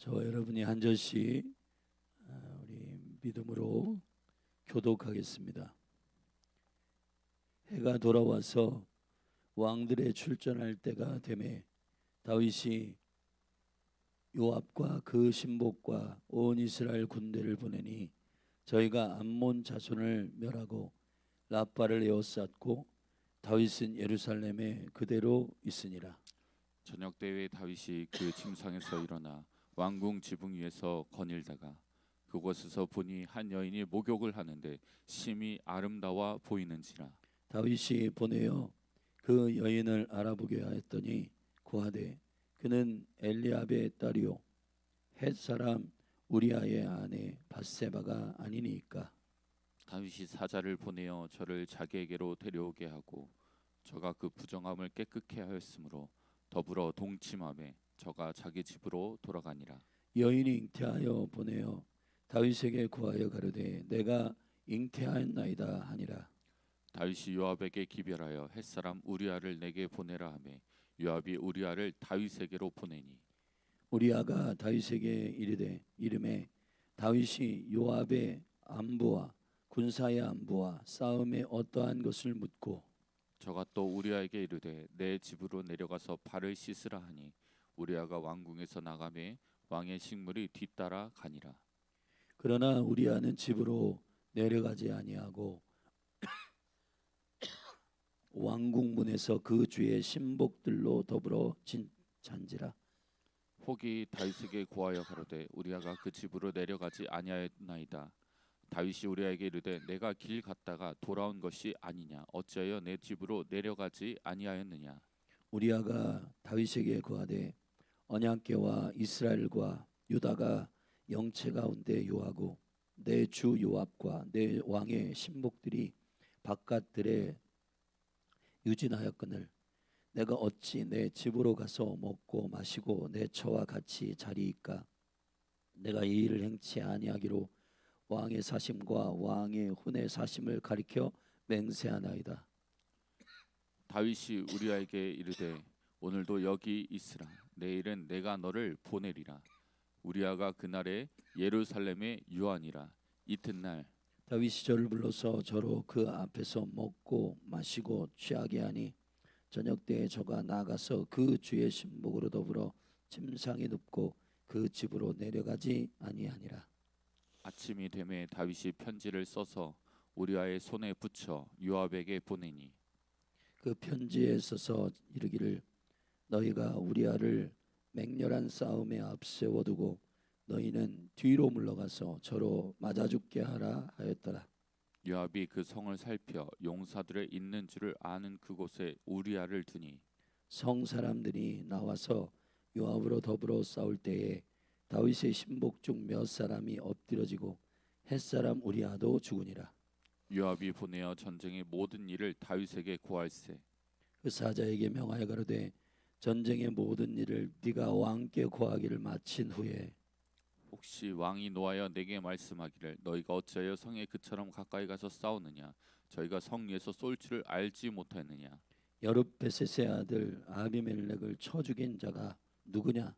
저와 여러분이 한 절씩 우리 믿음으로 교독하겠습니다. 해가 돌아와서 왕들의 출전할 때가 되매 다윗이 요압과 그 신복과 온 이스라엘 군대를 보내니 저희가 암몬 자손을 멸하고 라빠를 에워쌌고 다윗은 예루살렘에 그대로 있으니라. 저녁 때에 다윗이 그 침상에서 일어나 왕궁 지붕 위에서 거닐다가 그곳에서 보니 한 여인이 목욕을 하는데 심히 아름다워 보이는지라. 다윗이 보내어 그 여인을 알아보게 하였더니 고하되 그는 엘리압의 딸이요 헷 사람 우리아의 아내 밧세바가 아니니까. 다윗이 사자를 보내어 저를 자기에게로 데려오게 하고 저가 그 부정함을 깨끗게 하였으므로 더불어 동침함에 저가 자기 집으로 돌아가니라. 여인이 잉태하여 보내어 다윗에게 구하여 가로되 내가 잉태하였나이다 하니라. 다윗이 요압에게 기별하여 햇사람 우리아를 내게 보내라 하매 요압이 우리아를 다윗에게로 보내니 우리아가 다윗에게 이르되 이름에 다윗이 요압의 안부와 군사의 안부와 싸움에 어떠한 것을 묻고 저가 또 우리아에게 이르되 내 집으로 내려가서 발을 씻으라 하니 우리아가 왕궁에서 나가매 왕의 식물이 뒤따라 가니라. 그러나 우리아는 집으로 내려가지 아니하고 왕궁 문에서 그 주의 신복들로 더불어 잔지라. 혹이 다윗에게 고하여 가로되 우리아가 그 집으로 내려가지 아니하였나이다. 다윗이 우리아에게 이르되 내가 길 갔다가 돌아온 것이 아니냐 어찌하여 내 집으로 내려가지 아니하였느냐. 우리아가 다윗에게 구하되 언약궤와 이스라엘과 유다가 영체 가운데 요하고 내 주 요압과 내 왕의 신복들이 바깥들에 유진하였거늘 내가 어찌 내 집으로 가서 먹고 마시고 내 처와 같이 자리이까. 내가 이 일을 행치 아니하기로 왕의 사심과 왕의 혼의 사심을 가리켜 맹세하나이다. 다윗이 우리아에게 이르되 오늘도 여기 있으라. 내일은 내가 너를 보내리라. 우리아가 그날에 예루살렘에 유하니라. 이튿날 다윗이 저를 불러서 저로 그 앞에서 먹고 마시고 취하게 하니 저녁 때에 저가 나가서 그 주의 신복으로 더불어 침상에 눕고 그 집으로 내려가지 아니하니라. 아침이 되매 다윗이 편지를 써서 우리아의 손에 붙여 요압에게 보내니 그 편지에 써서 이르기를 너희가 우리아를 맹렬한 싸움에 앞세워 두고 너희는 뒤로 물러가서 저로 맞아 죽게 하라 하였더라. 요압이 그 성을 살펴 용사들의 있는 줄을 아는 그곳에 우리아를 두니 성 사람들이 나와서 요압으로 더불어 싸울 때에 다윗의 신복 중 몇 사람이 엎드러지고 햇사람 우리아도 죽으니라. 요압이 보내어 전쟁의 모든 일을 다윗에게 고할세. 그 사자에게 명하여 가로되 전쟁의 모든 일을 네가 왕께 고하기를 마친 후에 혹시 왕이 노하여 내게 말씀하기를 너희가 어찌하여 성에 그처럼 가까이 가서 싸우느냐 저희가 성 위에서 쏠 줄을 알지 못하였느냐. 여룹베셋의 아들 아비멜렉을 쳐 죽인 자가 누구냐.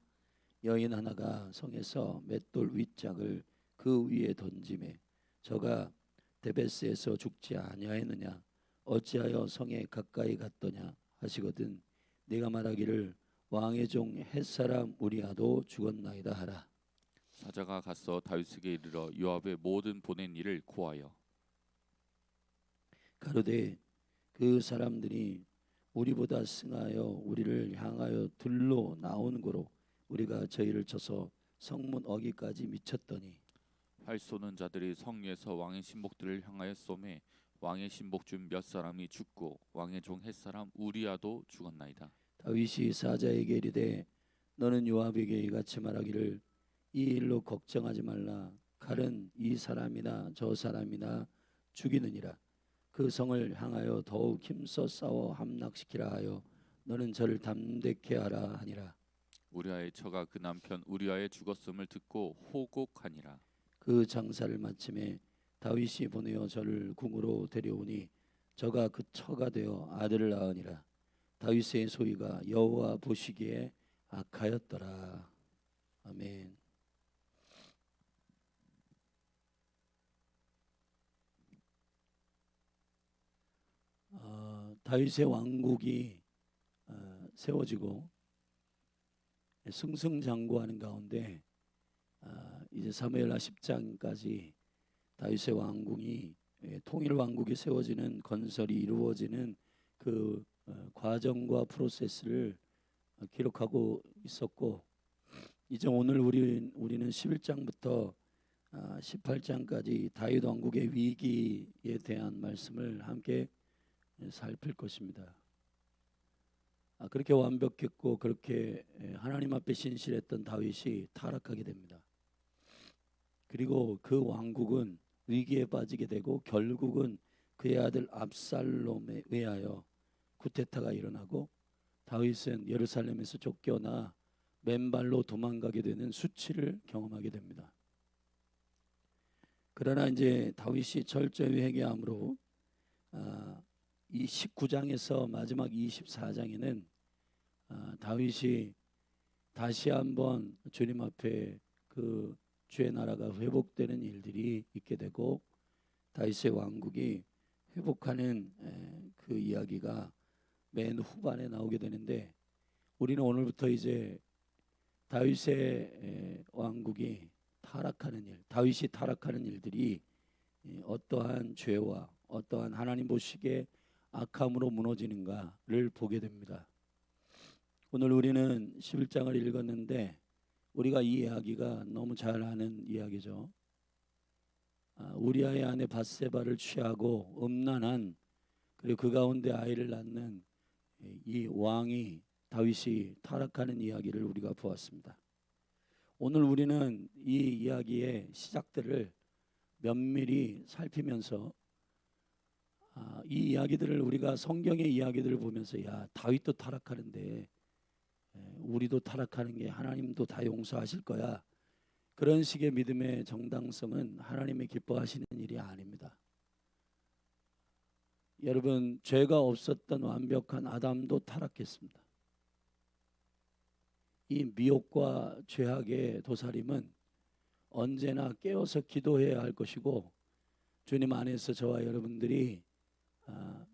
여인 하나가 성에서 맷돌 윗짝을 그 위에 던짐에 저가 데베스에서 죽지 아니하였느냐. 어찌하여 성에 가까이 갔더냐 하시거든 네가 말하기를 왕의 종 햇사람 우리아도 죽었나이다 하라. 사자가 가서 다윗에게 이르러 요압의 모든 보낸 일을 고하여 가로되 그 사람들이 우리보다 승하여 우리를 향하여 들로 나오는 고로 우리가 저희를 쳐서 성문 어기까지 미쳤더니 활 쏘는 자들이 성 위에서 왕의 신복들을 향하여 쏘매 왕의 신복 중 몇 사람이 죽고 왕의 종 햇사람 우리아도 죽었나이다. 다윗이 사자에게 이르되 너는 요압에게 이같이 말하기를 이 일로 걱정하지 말라. 칼은 이 사람이나 저 사람이나 죽이느니라. 그 성을 향하여 더욱 힘써 싸워 함락시키라 하여 너는 저를 담대케 하라 하니라. 우리아의 처가 그 남편 우리아의 죽었음을 듣고 호곡하니라. 그 장사를 마침에 다윗이 보내어 저를 궁으로 데려오니 저가 그 처가 되어 아들을 낳으니라. 다윗의 소위가 여호와 보시기에 악하였더라. 아멘. 다윗의 왕국이 세워지고 승승장구하는 가운데 이제 사무엘하 10장까지 다윗의 왕궁이 통일 왕국이 세워지는 건설이 이루어지는 그 과정과 프로세스를 기록하고 있었고, 이제 오늘 우리는 11장부터 18장까지 다윗 왕국의 위기에 대한 말씀을 함께 살필 것입니다. 그렇게 완벽했고 그렇게 하나님 앞에 신실했던 다윗이 타락하게 됩니다. 그리고 그 왕국은 위기에 빠지게 되고 결국은 그의 아들 압살롬에 의하여 쿠데타가 일어나고 다윗은 예루살렘에서 쫓겨나 맨발로 도망가게 되는 수치를 경험하게 됩니다. 그러나 이제 다윗이 철저히 회개함으로 이 19장에서 마지막 24장에는 다윗이 다시 한번 주님 앞에 그 주의 나라가 회복되는 일들이 있게 되고 다윗의 왕국이 회복하는 그 이야기가 맨 후반에 나오게 되는데, 우리는 오늘부터 이제 다윗의 왕국이 타락하는 일, 다윗이 타락하는 일들이 어떠한 죄와 어떠한 하나님 보시기에 악함으로 무너지는가를 보게 됩니다. 오늘 우리는 11장을 읽었는데 우리가 이 이야기가 너무 잘 아는 이야기죠. 우리아의 아내 밧세바를 취하고 음란한, 그리고 그 가운데 아이를 낳는 이 왕이 다윗이 타락하는 이야기를 우리가 보았습니다. 오늘 우리는 이 이야기의 시작들을 면밀히 살피면서 이 이야기들을 우리가 성경의 이야기들을 보면서 야, 다윗도 타락하는데 우리도 타락하는 게 하나님도 다 용서하실 거야, 그런 식의 믿음의 정당성은 하나님이 기뻐하시는 일이 아닙니다. 여러분, 죄가 없었던 완벽한 아담도 타락했습니다. 이 미혹과 죄악의 도사림은 언제나 깨어서 기도해야 할 것이고, 주님 안에서 저와 여러분들이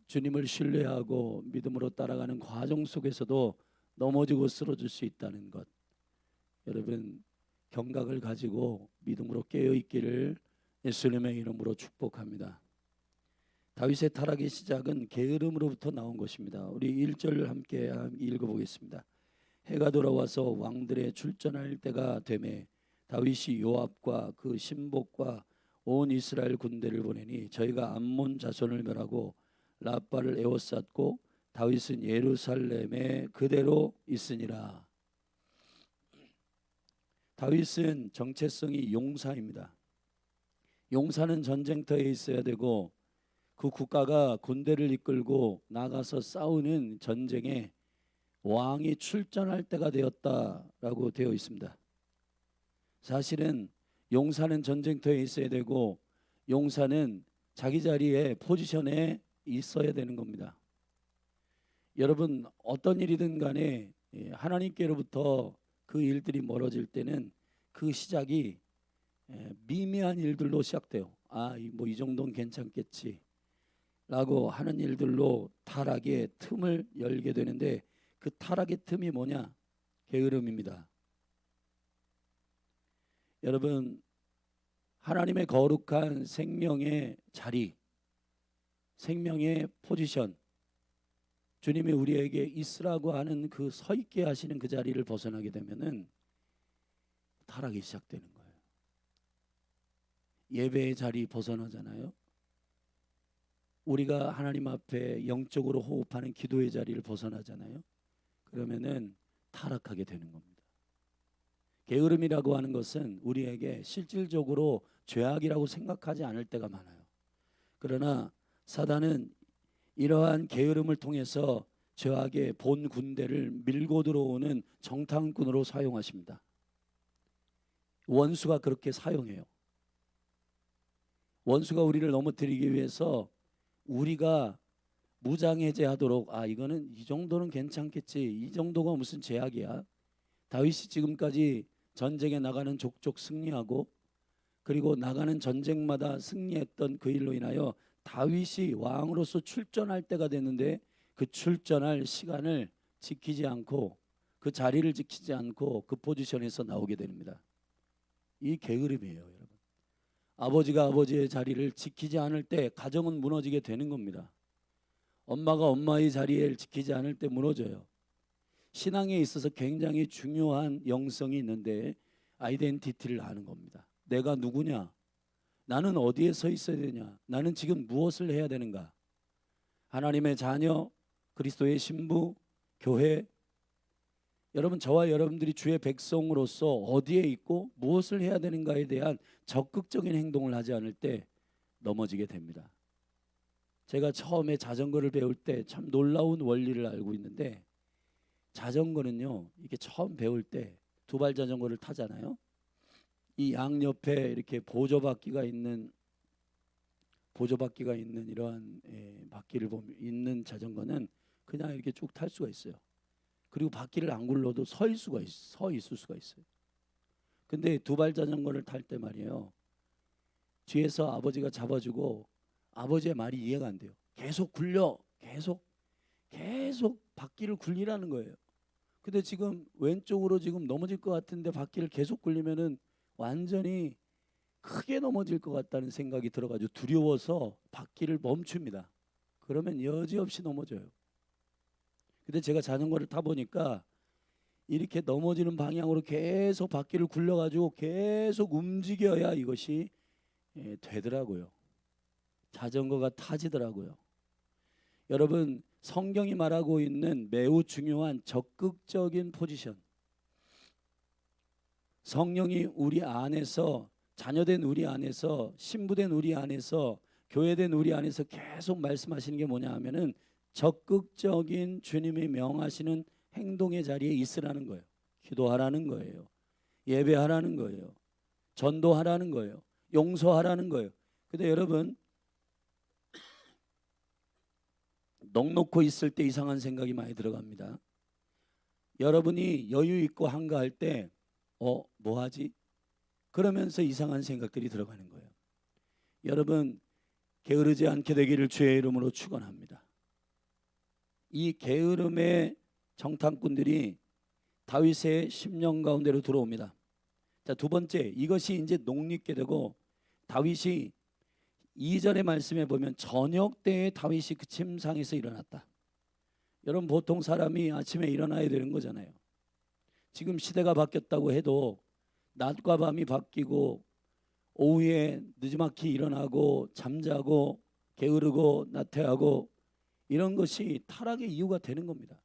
주님을 신뢰하고 믿음으로 따라가는 과정 속에서도 넘어지고 쓰러질 수 있다는 것, 여러분 경각을 가지고 믿음으로 깨어 있기를 예수님의 이름으로 축복합니다. 다윗의 타락의 시작은 게으름으로부터 나온 것입니다. 우리 1절 함께 읽어보겠습니다. 해가 돌아와서 왕들의 출전할 때가 되매 다윗이 요압과 그 신복과 온 이스라엘 군대를 보내니 저희가 암몬 자손을 멸하고 라빠를 에워쌌고 다윗은 예루살렘에 그대로 있으니라. 다윗은 정체성이 용사입니다. 용사는 전쟁터에 있어야 되고 그 국가가 군대를 이끌고 나가서 싸우는 전쟁에 왕이 출전할 때가 되었다라고 되어 있습니다. 사실은 용사는 전쟁터에 있어야 되고 용사는 자기 자리에 포지션에 있어야 되는 겁니다. 여러분, 어떤 일이든 간에 하나님께로부터 그 일들이 멀어질 때는 그 시작이 미미한 일들로 시작돼요. 뭐 이 정도는 괜찮겠지 라고 하는 일들로 타락의 틈을 열게 되는데, 그 타락의 틈이 뭐냐? 게으름입니다. 여러분, 하나님의 거룩한 생명의 자리, 생명의 포지션, 주님이 우리에게 있으라고 하는 그 서 있게 하시는 그 자리를 벗어나게 되면은 타락이 시작되는 거예요. 예배의 자리 벗어나잖아요. 우리가 하나님 앞에 영적으로 호흡하는 기도의 자리를 벗어나잖아요. 그러면은 타락하게 되는 겁니다. 게으름이라고 하는 것은 우리에게 실질적으로 죄악이라고 생각하지 않을 때가 많아요. 그러나 사단은 이러한 게으름을 통해서 죄악의 본 군대를 밀고 들어오는 정탐꾼으로 사용하십니다. 원수가 그렇게 사용해요. 원수가 우리를 넘어뜨리기 위해서 우리가 무장해제하도록 이거는 이 정도는 괜찮겠지, 이 정도가 무슨 죄악이야. 다윗이 지금까지 전쟁에 나가는 족족 승리하고 그리고 나가는 전쟁마다 승리했던 그 일로 인하여 다윗이 왕으로서 출전할 때가 됐는데 그 출전할 시간을 지키지 않고 그 자리를 지키지 않고 그 포지션에서 나오게 됩니다. 이 게으름이에요, 여러분. 아버지가 아버지의 자리를 지키지 않을 때 가정은 무너지게 되는 겁니다. 엄마가 엄마의 자리를 지키지 않을 때 무너져요. 신앙에 있어서 굉장히 중요한 영성이 있는데 아이덴티티를 아는 겁니다. 내가 누구냐? 나는 어디에 서 있어야 되냐? 나는 지금 무엇을 해야 되는가? 하나님의 자녀, 그리스도의 신부, 교회. 여러분, 저와 여러분들이 주의 백성으로서 어디에 있고 무엇을 해야 되는가에 대한 적극적인 행동을 하지 않을 때 넘어지게 됩니다. 제가 처음에 자전거를 배울 때 참 놀라운 원리를 알고 있는데, 자전거는요, 이게 처음 배울 때 두 발 자전거를 타잖아요. 이 양옆에 이렇게 보조바퀴가 있는 이러한 바퀴를 보면 있는 자전거는 그냥 이렇게 쭉 탈 수가 있어요. 그리고 바퀴를 안 굴러도 서 있을 수가 있어요. 근데 두 발 자전거를 탈 때 말이에요, 뒤에서 아버지가 잡아주고 아버지의 말이 이해가 안 돼요. 계속 굴려, 계속 바퀴를 굴리라는 거예요. 근데 지금 왼쪽으로 지금 넘어질 것 같은데 바퀴를 계속 굴리면은 완전히 크게 넘어질 것 같다는 생각이 들어가지고 두려워서 바퀴를 멈춥니다. 그러면 여지없이 넘어져요. 근데 제가 자전거를 타보니까 이렇게 넘어지는 방향으로 계속 바퀴를 굴려가지고 계속 움직여야 이것이 되더라고요. 자전거가 타지더라고요. 여러분, 성경이 말하고 있는 매우 중요한 적극적인 포지션, 성령이 우리 안에서, 자녀된 우리 안에서, 신부된 우리 안에서, 교회된 우리 안에서 계속 말씀하시는 게 뭐냐 하면은 적극적인 주님이 명하시는 행동의 자리에 있으라는 거예요. 기도하라는 거예요. 예배하라는 거예요. 전도하라는 거예요. 용서하라는 거예요. 근데 여러분, 넉넉고 있을 때 이상한 생각이 많이 들어갑니다. 여러분이 여유 있고 한가할 때 뭐 하지? 그러면서 이상한 생각들이 들어가는 거예요. 여러분, 게으르지 않게 되기를 주의 이름으로 축원합니다. 이 게으름의 정탐꾼들이 다윗의 심령 가운데로 들어옵니다. 자, 두 번째, 이것이 이제 녹립게 되고 다윗이 2절의 말씀에 보면 저녁 때에 다윗이 그 침상에서 일어났다. 여러분, 보통 사람이 아침에 일어나야 되는 거잖아요. 지금 시대가 바뀌었다고 해도 낮과 밤이 바뀌고 오후에 늦지막히 일어나고 잠자고 게으르고 나태하고 이런 것이 타락의 이유가 되는 겁니다.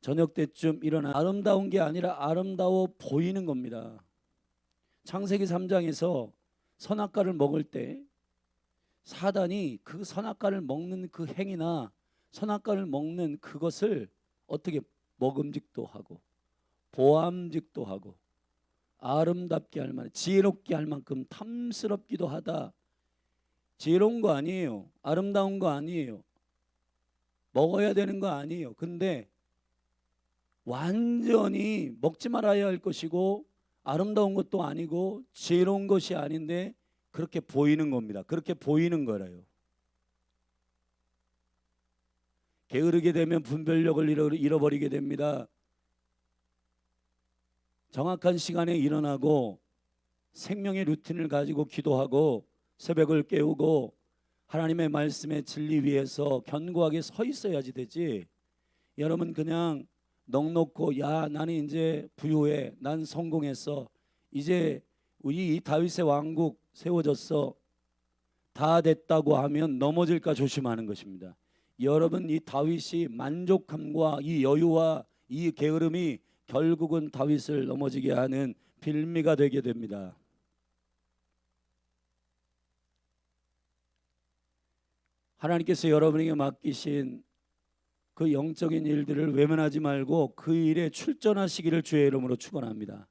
저녁 때쯤 일어나 아름다운 게 아니라 아름다워 보이는 겁니다. 창세기 3장에서 선악과를 먹을 때 사단이 그 선악과를 먹는 그 행위나 선악과를 먹는 그것을 어떻게 먹음직도 하고 보암직도 하고 아름답게 할 만한, 지혜롭게 할 만큼 탐스럽기도 하다. 지혜로운 거 아니에요. 아름다운 거 아니에요. 먹어야 되는 거 아니에요. 근데 완전히 먹지 말아야 할 것이고 아름다운 것도 아니고 지혜로운 것이 아닌데 그렇게 보이는 겁니다. 그렇게 보이는 거라요. 게으르게 되면 분별력을 잃어버리게 됩니다. 정확한 시간에 일어나고 생명의 루틴을 가지고 기도하고 새벽을 깨우고 하나님의 말씀의 진리 위에서 견고하게 서 있어야지 되지. 여러분, 그냥 넉넉고 야 나는 이제 부유해, 난 성공했어, 이제 우리 이 다윗의 왕국 세워졌어, 다 됐다고 하면 넘어질까 조심하는 것입니다. 여러분, 이 다윗이 만족함과 이 여유와 이 게으름이 결국은 다윗을 넘어지게 하는 빌미가 되게 됩니다. 하나님께서 여러분에게 맡기신 그 영적인 일들을 외면하지 말고 그 일에 출전하시기를 주의 이름으로 축원합니다.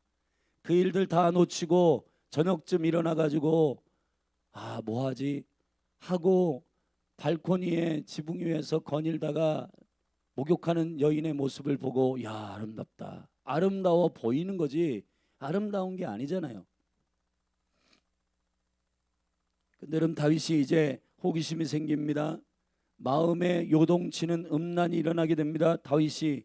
그 일들 다 놓치고 저녁쯤 일어나 가지고 뭐 하지 하고 발코니에 지붕 위에서 거닐다가 목욕하는 여인의 모습을 보고 야 아름답다, 아름다워 보이는 거지 아름다운 게 아니잖아요. 근데 여러분, 다윗이 이제 호기심이 생깁니다. 마음에 요동치는 음란이 일어나게 됩니다. 다윗이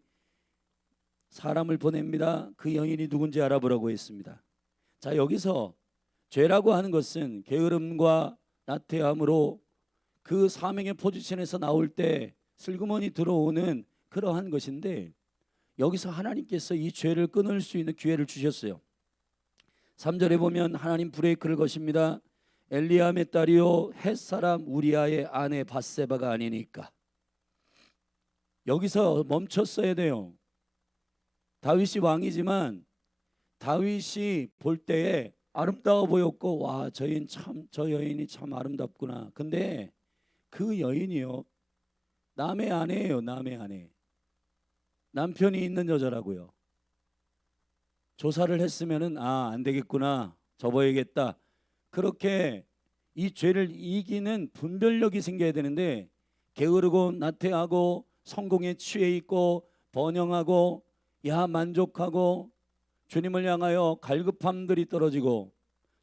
사람을 보냅니다. 그 여인이 누군지 알아보라고 했습니다. 자, 여기서 죄라고 하는 것은 게으름과 나태함으로 그 사명의 포지션에서 나올 때 슬그머니 들어오는 그러한 것인데, 여기서 하나님께서 이 죄를 끊을 수 있는 기회를 주셨어요. 3절에 보면 하나님 브레이크를 거십니다. 엘리암의 딸이요 햇사람 우리아의 아내 밧세바가 아니니까. 여기서 멈췄어야 돼요. 다윗이 왕이지만 다윗이 볼 때에 아름다워 보였고, 와, 저 여인이 참 아름답구나. 근데 그 여인이요 남의 아내예요. 남의 아내. 남편이 있는 여자라고요. 조사를 했으면은 안 되겠구나, 접어야겠다. 그렇게 이 죄를 이기는 분별력이 생겨야 되는데, 게으르고 나태하고 성공에 취해 있고 번영하고 만족하고 주님을 향하여 갈급함들이 떨어지고,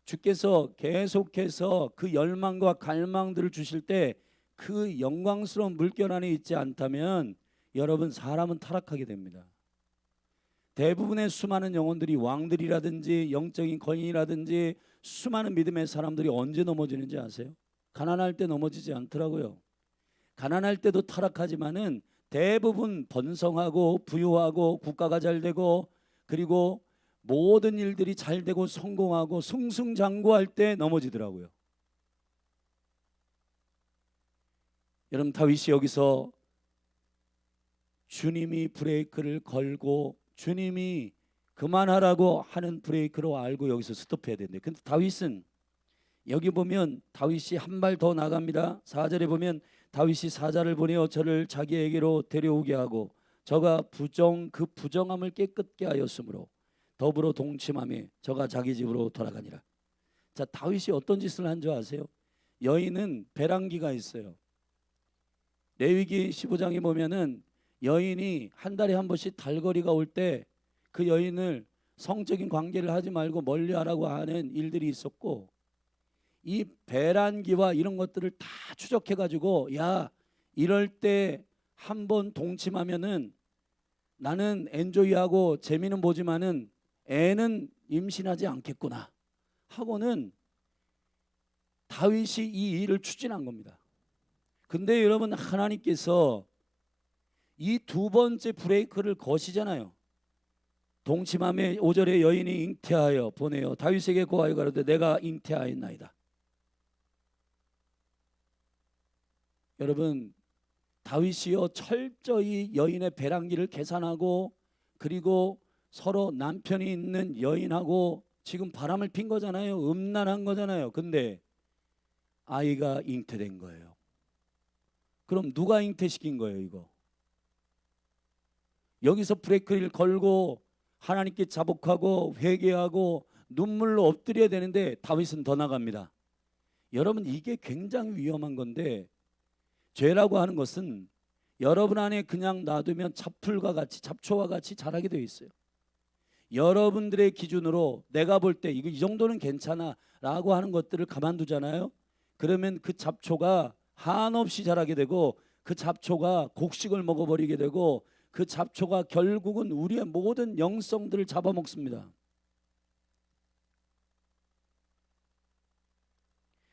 주께서 계속해서 그 열망과 갈망들을 주실 때 그 영광스러운 물결 안에 있지 않다면 여러분, 사람은 타락하게 됩니다. 대부분의 수많은 영혼들이, 왕들이라든지 영적인 거인이라든지 수많은 믿음의 사람들이 언제 넘어지는지 아세요? 가난할 때 넘어지지 않더라고요. 가난할 때도 타락하지만은 대부분 번성하고 부유하고 국가가 잘 되고 그리고 모든 일들이 잘 되고 성공하고 승승장구할 때 넘어지더라고요. 여러분, 다윗이 여기서 주님이 브레이크를 걸고 주님이 그만하라고 하는 브레이크로 알고 여기서 스톱해야 되는데, 근데 다윗은 여기 보면 다윗이 한 발 더 나갑니다. 4절에 보면 다윗이 사자를 보내어 저를 자기에게로 데려오게 하고 저가 그 부정함을 깨끗게 하였으므로 더불어 동침하며 저가 자기 집으로 돌아가니라. 자, 다윗이 어떤 짓을 한 줄 아세요? 여인은 배란기가 있어요. 레위기 15장에 보면은 여인이 한 달에 한 번씩 달거리가 올 때 그 여인을 성적인 관계를 하지 말고 멀리하라고 하는 일들이 있었고, 이 배란기와 이런 것들을 다 추적해 가지고 이럴 때 한 번 동침하면은 나는 엔조이하고 재미는 보지만은 애는 임신하지 않겠구나 하고는 다윗이 이 일을 추진한 겁니다. 근데 여러분, 하나님께서 이 두 번째 브레이크를 거시잖아요. 동침함에 5절에 여인이 잉태하여 보내어 다윗에게 고하여 가로되 내가 잉태하였나이다. 여러분, 다윗이요 철저히 여인의 배란기를 계산하고 그리고 서로 남편이 있는 여인하고 지금 바람을 핀 거잖아요. 음란한 거잖아요. 근데 아이가 잉태된 거예요. 그럼 누가 잉태시킨 거예요, 이거? 여기서 브레이크를 걸고 하나님께 자복하고 회개하고 눈물로 엎드려야 되는데 다윗은 더 나갑니다. 여러분, 이게 굉장히 위험한 건데, 죄라고 하는 것은 여러분 안에 그냥 놔두면 잡초와 같이 자라게 되어 있어요. 여러분들의 기준으로 내가 볼 때 이 정도는 괜찮아 라고 하는 것들을 가만두잖아요. 그러면 그 잡초가 한없이 자라게 되고 그 잡초가 곡식을 먹어버리게 되고 그 잡초가 결국은 우리의 모든 영성들을 잡아먹습니다.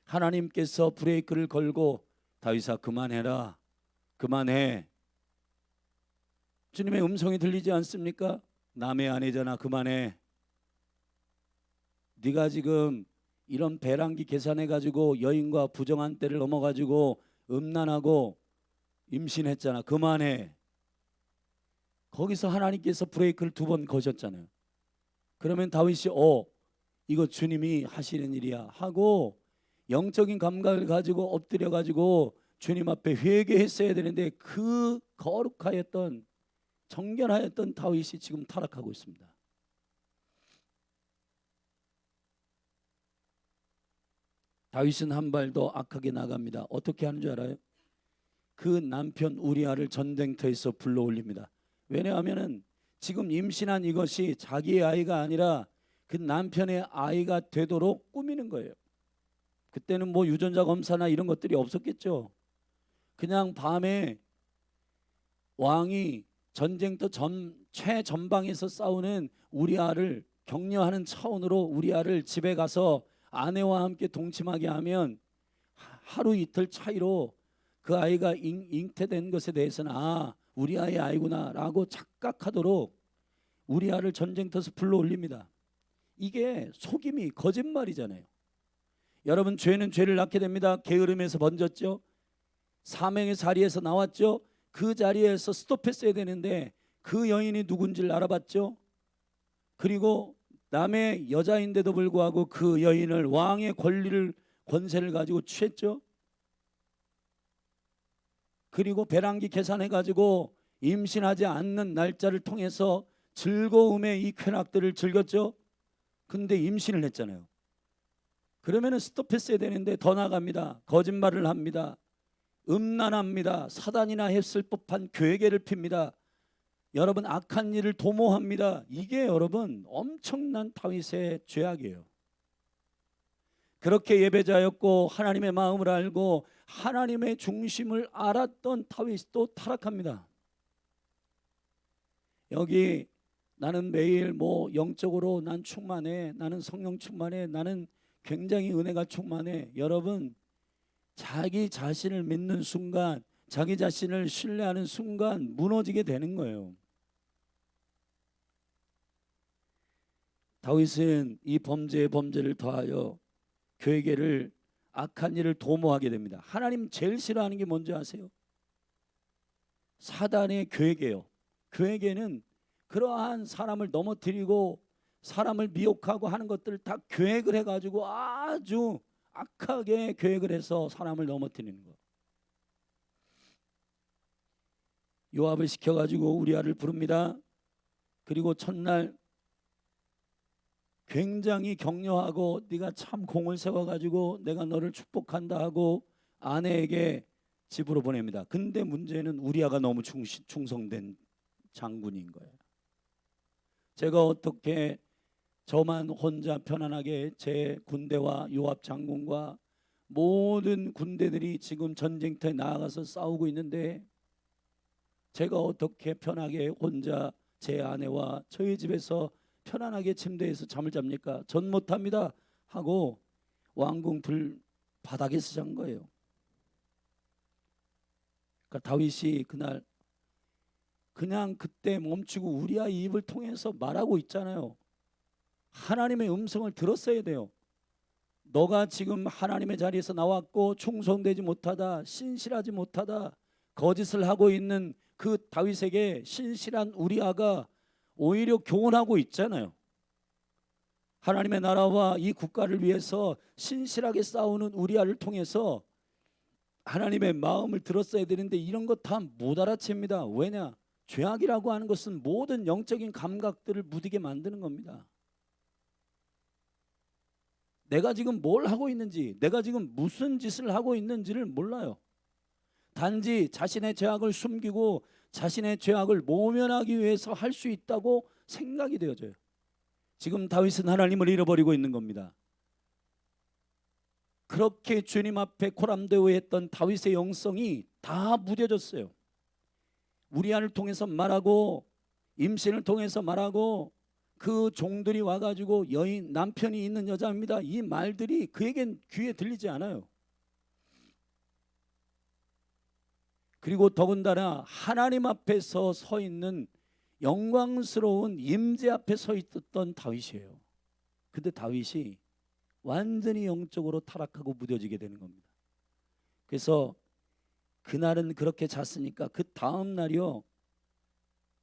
하나님께서 브레이크를 걸고 다윗아 그만해라, 그만해. 주님의 음성이 들리지 않습니까? 남의 아내잖아, 그만해. 네가 지금 이런 배란기 계산해가지고 여인과 부정한 때를 넘어가지고 음란하고 임신했잖아, 그만해. 거기서 하나님께서 브레이크를 두 번 거셨잖아요. 그러면 다윗이 이거 주님이 하시는 일이야 하고 영적인 감각을 가지고 엎드려 가지고 주님 앞에 회개했어야 되는데, 그 거룩하였던 정결하였던 다윗이 지금 타락하고 있습니다. 다윗은 한 발 더 악하게 나갑니다. 어떻게 하는 줄 알아요? 그 남편 우리아를 전쟁터에서 불러올립니다. 왜냐하면은 지금 임신한 이것이 자기의 아이가 아니라 그 남편의 아이가 되도록 꾸미는 거예요. 그때는 뭐 유전자 검사나 이런 것들이 없었겠죠. 그냥 밤에 왕이 전쟁터 최전방에서 싸우는 우리아를 격려하는 차원으로 우리아를 집에 가서 아내와 함께 동침하게 하면 하루 이틀 차이로 그 아이가 잉태된 것에 대해서는 우리아의 아이구나 라고 착각하도록 우리아를 전쟁터에서 불러올립니다. 이게 속임이 거짓말이잖아요. 여러분, 죄는 죄를 낳게 됩니다. 게으름에서 번졌죠. 사명의 자리에서 나왔죠. 그 자리에서 스톱했어야 되는데 그 여인이 누군지를 알아봤죠. 그리고 남의 여자인데도 불구하고 그 여인을 왕의 권세를 가지고 취했죠. 그리고 배란기 계산해가지고 임신하지 않는 날짜를 통해서 즐거움의 이 쾌락들을 즐겼죠. 근데 임신을 했잖아요. 그러면은 스톱했어야 되는데 더 나갑니다. 거짓말을 합니다. 음란합니다. 사단이나 했을 법한 괴계를 핍니다. 여러분, 악한 일을 도모합니다. 이게 여러분 엄청난 다윗의 죄악이에요. 그렇게 예배자였고 하나님의 마음을 알고 하나님의 중심을 알았던 다윗도 타락합니다. 여기 나는 매일 영적으로 난 충만해, 나는 성령 충만해, 나는 굉장히 은혜가 충만해. 여러분, 자기 자신을 믿는 순간, 자기 자신을 신뢰하는 순간 무너지게 되는 거예요. 다윗은 이 범죄를 더하여 괴계를, 악한 일을 도모하게 됩니다. 하나님 제일 싫어하는 게 뭔지 아세요? 사단의 괴계요. 괴계는 그러한 사람을 넘어뜨리고 사람을 미혹하고 하는 것들을 다 계획을 해가지고 아주 악하게 계획을 해서 사람을 넘어뜨리는 거. 요압을 시켜가지고 우리아를 부릅니다. 그리고 첫날 굉장히 격려하고 네가 참 공을 세워가지고 내가 너를 축복한다 하고 아내에게 집으로 보냅니다. 근데 문제는 우리아가 너무 충성된 장군인 거예요. 제가 어떻게 저만 혼자 편안하게 제 군대와 요압 장군과 모든 군대들이 지금 전쟁터에 나아가서 싸우고 있는데 제가 어떻게 편하게 혼자 제 아내와 저희 집에서 편안하게 침대에서 잠을 잡니까? 전 못합니다 하고 왕궁 바닥에서 잔 거예요. 그러니까 다윗이 그날 그냥 그때 멈추고 우리아의 입을 통해서 말하고 있잖아요. 하나님의 음성을 들었어야 돼요. 너가 지금 하나님의 자리에서 나왔고 충성되지 못하다, 신실하지 못하다, 거짓을 하고 있는 그 다윗에게 신실한 우리아가 오히려 교훈하고 있잖아요. 하나님의 나라와 이 국가를 위해서 신실하게 싸우는 우리아를 통해서 하나님의 마음을 들었어야 되는데 이런 거 다 못 알아챕니다. 왜냐? 죄악이라고 하는 것은 모든 영적인 감각들을 무디게 만드는 겁니다. 내가 지금 뭘 하고 있는지, 내가 지금 무슨 짓을 하고 있는지를 몰라요. 단지 자신의 죄악을 숨기고 자신의 죄악을 모면하기 위해서 할 수 있다고 생각이 되어져요. 지금 다윗은 하나님을 잃어버리고 있는 겁니다. 그렇게 주님 앞에 코람데오했던 다윗의 영성이 다 무뎌졌어요. 우리아를 통해서 말하고 임신을 통해서 말하고 그 종들이 와가지고 남편이 있는 여자입니다. 이 말들이 그에겐 귀에 들리지 않아요. 그리고 더군다나 하나님 앞에서 서 있는 영광스러운 임재 앞에 서 있었던 다윗이에요. 근데 다윗이 완전히 영적으로 타락하고 무뎌지게 되는 겁니다. 그래서 그날은 그렇게 잤으니까 그 다음 날이요,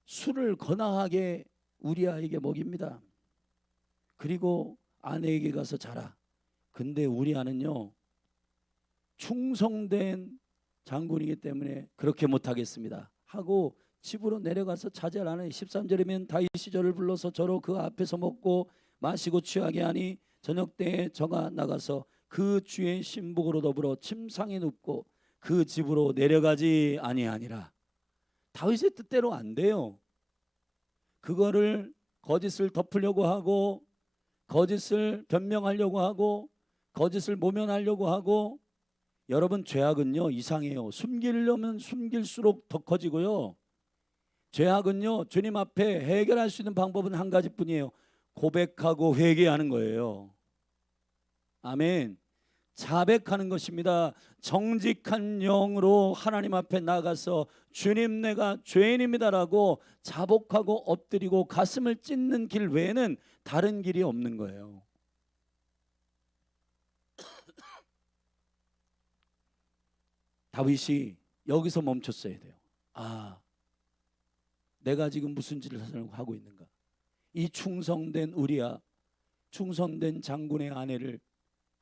술을 거나하게 우리아에게 먹입니다. 그리고 아내에게 가서 자라. 근데 우리아는요, 충성된 장군이기 때문에 그렇게 못하겠습니다 하고 집으로 내려가서 자제를 안 해요. 13절이면 다윗이 저를 불러서 저로 그 앞에서 먹고 마시고 취하게 하니 저녁 때에 저가 나가서 그 주의 신복으로 더불어 침상에 눕고 그 집으로 내려가지 아니하니라. 다윗의 뜻대로 안 돼요. 그거를 거짓을 덮으려고 하고 거짓을 변명하려고 하고 거짓을 모면하려고 하고 여러분, 죄악은요 이상해요. 숨기려면 숨길수록 더 커지고요. 죄악은요 주님 앞에 해결할 수 있는 방법은 한 가지뿐이에요. 고백하고 회개하는 거예요. 아멘. 자백하는 것입니다. 정직한 영으로 하나님 앞에 나가서 주님, 내가 죄인입니다라고 자복하고 엎드리고 가슴을 찢는 길 외에는 다른 길이 없는 거예요. 다윗이 여기서 멈췄어야 돼요. 아, 내가 지금 무슨 짓을 하고 있는가? 이 충성된 우리야, 충성된 장군의 아내를